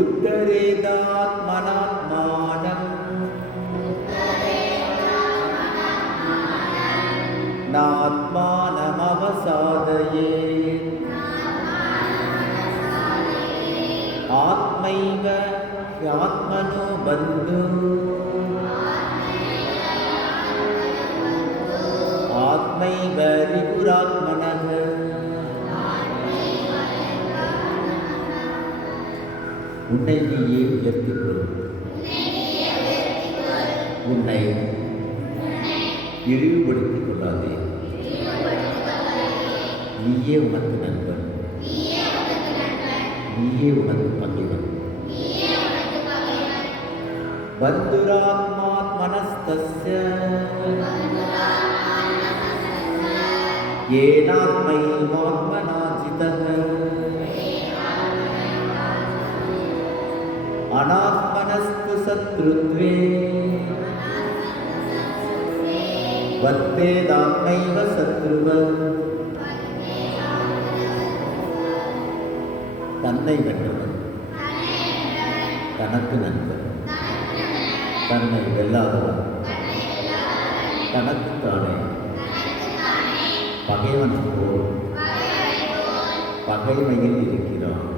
உத்தரேதாத்மனாத்மானம் நாத்மானமவசாதயே ஆத்மைவ ஹ்யாத்மனோ பந்து ஆத்மைவ ரிபுராத்மனः. உன்னை நீயே உயர்த்திக்கொள், உன்னை இழிவுபடுத்திக் கொள்ளாதே. நீயே உனக்கு நண்பன், நீயே உனக்கு பகைவன். பந்துராத்மாத்மனஸ்தஸ்ய ஏனாத்மைவாத்மனா ஜிதः அநாத்மனஸ்து சத்ருத்வே வத்தேதாத்மைவ சத்ருவம். தன்னை வென்றவன் தனக்கு நண்பன், தன்னை வெல்லாதவன் தனக்குத்தானே பகைவன் போல் பகைமையில் இருக்கிறான்.